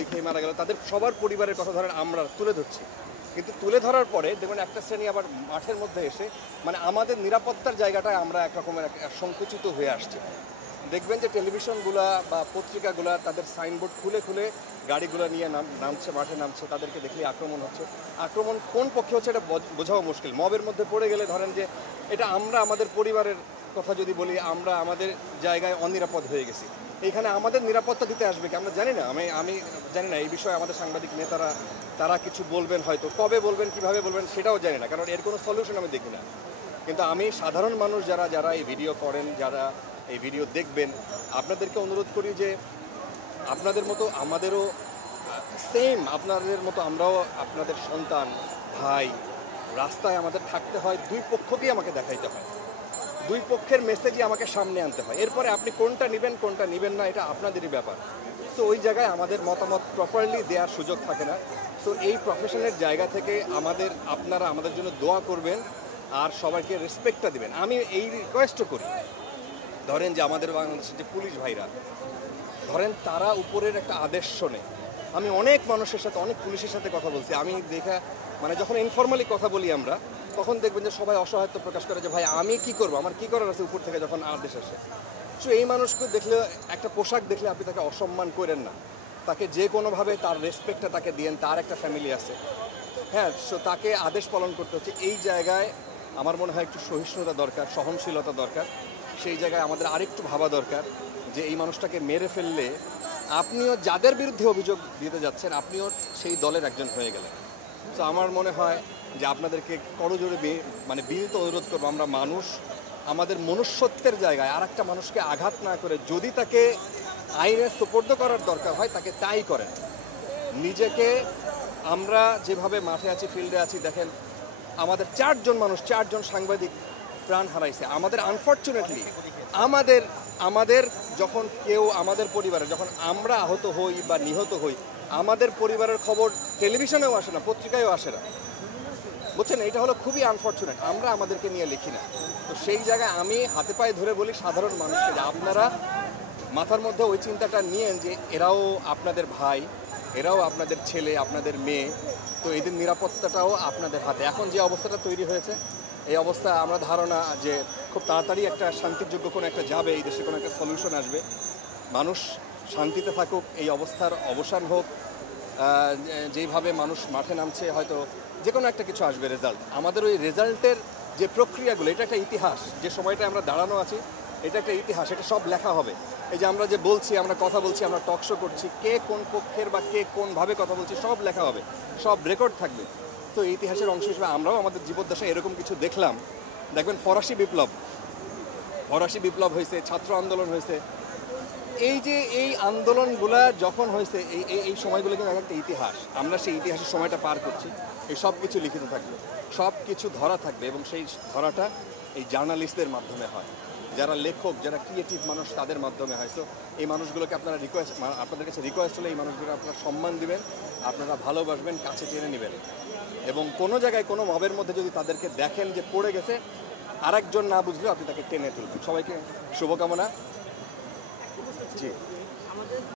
গুলি খেয়ে মারা গেল, তাদের সবার পরিবারের কথা ধরেন আমরা তুলে ধরছি, কিন্তু তুলে ধরার পরে দেখবেন একটা শ্রেণী আবার মাঠের মধ্যে এসে মানে আমাদের নিরাপত্তার জায়গাটায় আমরা একরকমের সংকুচিত হয়ে আসছি। দেখবেন যে টেলিভিশনগুলা বা পত্রিকাগুলা তাদের সাইনবোর্ড খুলে খুলে গাড়িগুলো নিয়ে নামছে, মাঠে নামছে, তাদেরকে দেখলে আক্রমণ হচ্ছে। আক্রমণ কোন পক্ষে হচ্ছে এটা বোঝাও মুশকিল। মবের মধ্যে পড়ে গেলে ধরেন যে এটা আমরা আমাদের পরিবারের কথা যদি বলি, আমরা আমাদের জায়গায় অনিরাপদ হয়ে গেছি, এইখানে আমাদের নিরাপত্তা দিতে আসবে কি আমরা জানি না। আমি জানি না এই বিষয়ে আমাদের সাংবাদিক নেতারা তারা কিছু বলবেন, হয়তো কবে বলবেন, কিভাবে বলবেন সেটাও জানি না, কারণ এর কোনো সলিউশন আমি দেখি না। কিন্তু আমি সাধারণ মানুষ যারা এই ভিডিও করেন, যারা এই ভিডিও দেখবেন, আপনাদেরকে অনুরোধ করি যে আপনাদের মতো আমাদেরও সেম, আপনাদের মতো আমরাও আপনাদের সন্তান, ভাই, রাস্তায় আমাদের থাকতে হয়, দুই পক্ষকেই আমাকে দেখাইতে হয়, দুই পক্ষের মেসেজই আমাকে সামনে আনতে হয়। এরপরে আপনি কোনটা নেবেন কোনটা নেবেন না এটা আপনাদেরই ব্যাপার। সো ওই জায়গায় আমাদের মতামত প্রপারলি দেওয়ার সুযোগ থাকে না। সো এই প্রফেশনের জায়গা থেকে আপনারা আমাদের জন্য দোয়া করবেন আর সবাইকে রেসপেক্টটা দিবেন। আমি এই রিকোয়েস্টও করি, ধরেন যে আমাদের বাংলাদেশের যে পুলিশ ভাইরা ধরেন তারা উপরের একটা আদেশ শোনে। আমি অনেক মানুষের সাথে, অনেক পুলিশের সাথে কথা বলছি, আমি দেখা মানে যখন ইনফর্মালি কথা বলি আমরা, তখন দেখবেন যে সবাই অসহায়ত্ব প্রকাশ করে যে ভাই আমি কি করবো, আমার কি করার আছে উপর থেকে যখন আদেশ আসে। সো এই মানুষকে দেখলে, একটা পোশাক দেখলে আপনি তাকে অসম্মান করেন না, তাকে যে কোনোভাবে তার রেসপেক্টটা তাকে দিয়েন, তার একটা ফ্যামিলি আছে, হ্যাঁ। সো তাকে আদেশ পালন করতে হচ্ছে। এই জায়গায় আমার মনে হয় একটু সহিষ্ণুতা দরকার, সহনশীলতা দরকার। সেই জায়গায় আমাদের আরেকটু ভাবা দরকার যে এই মানুষটাকে মেরে ফেললে আপনিও যাদের বিরুদ্ধে অভিযোগ দিতে যাচ্ছেন আপনিও সেই দলের একজন হয়ে গেলেন। তো আমার মনে হয় যে আপনাদেরকে করজোড়ে মানে বিনীত অনুরোধ করবো, আমরা মানুষ, আমাদের মনুষ্যত্বের জায়গায় আর একটা মানুষকে আঘাত না করে যদি তাকে আইনের সুপর্দ করার দরকার হয় তাকে তাই করেন। নিজেকে আমরা যেভাবে মাঠে আছি, ফিল্ডে আছি, দেখেন আমাদের 4 মানুষ, 4 সাংবাদিক প্রাণ হারাইছে। আমাদের আনফর্চুনেটলি আমাদের যখন কেউ আমাদের পরিবারে যখন আমরা আহত হই বা নিহত হই, আমাদের পরিবারের খবর টেলিভিশনেও আসে না, পত্রিকায়ও আসে না, বুঝছেন? এটা হলো খুবই আনফর্চুনেট। আমরা আমাদেরকে নিয়ে লিখি না। তো সেই জায়গায় আমি হাতে পায়ে ধরে বলি সাধারণ মানুষকে যে আপনারা মাথার মধ্যে ওই চিন্তাটা নিয়েন যে এরাও আপনাদের ভাই, এরাও আপনাদের ছেলে, আপনাদের মেয়ে। তো এদের নিরাপত্তাটাও আপনাদের হাতে। এখন যে অবস্থাটা তৈরি হয়েছে, এই অবস্থা আমরা ধারণা যে খুব তাড়াতাড়ি একটা শান্তিযোগ্য কোনো একটা যাবে, এই দেশে কোনো একটা সলিউশন আসবে, মানুষ শান্তিতে থাকুক, এই অবস্থার অবসান হোক। যেইভাবে মানুষ মাঠে নামছে, হয়তো যে কোনো একটা কিছু আসবে রেজাল্ট। আমাদের ওই রেজাল্টের যে প্রক্রিয়াগুলো, এটা একটা ইতিহাস। যে সময়টা আমরা দাঁড়ানো আছি এটা একটা ইতিহাস, এটা সব লেখা হবে। এই যে আমরা যে বলছি, আমরা কথা বলছি, আমরা টক শো করছি, কে কোন পক্ষের বা কে কোনভাবে কথা বলছি সব লেখা হবে, সব রেকর্ড থাকবে। তো এই ইতিহাসের অংশ হিসেবে আমরাও আমাদের জীবদ্দশায় এরকম কিছু দেখলাম। দেখবেন ফরাসি বিপ্লব হয়েছে, ছাত্র আন্দোলন হয়েছে। এই যে এই আন্দোলনগুলা যখন হয়েছে, এই সময়গুলো কিন্তু একটা ইতিহাস। আমরা সেই ইতিহাসের সময়টা পার করছি। এই সব কিছু লিখিত থাকবে, সব কিছু ধরা থাকবে, এবং সেই ধরাটা এই জার্নালিস্টদের মাধ্যমে হয়, যারা লেখক, যারা ক্রিয়েটিভ মানুষ, তাদের মাধ্যমে হয়। সো এই মানুষগুলোকে আপনাদের কাছে রিকোয়েস্ট হলে এই মানুষগুলো আপনারা সম্মান দিবেন, আপনারা ভালোবাসবেন, কাছে টেনে নেবেন। এবং কোনো জায়গায় কোনো মবের মধ্যে যদি তাদেরকে দেখেন যে পড়ে গেছে, আরেকজন না বুঝলেও আপনি তাকে টেনে তুলবেন। সবাইকে শুভকামনা। জি।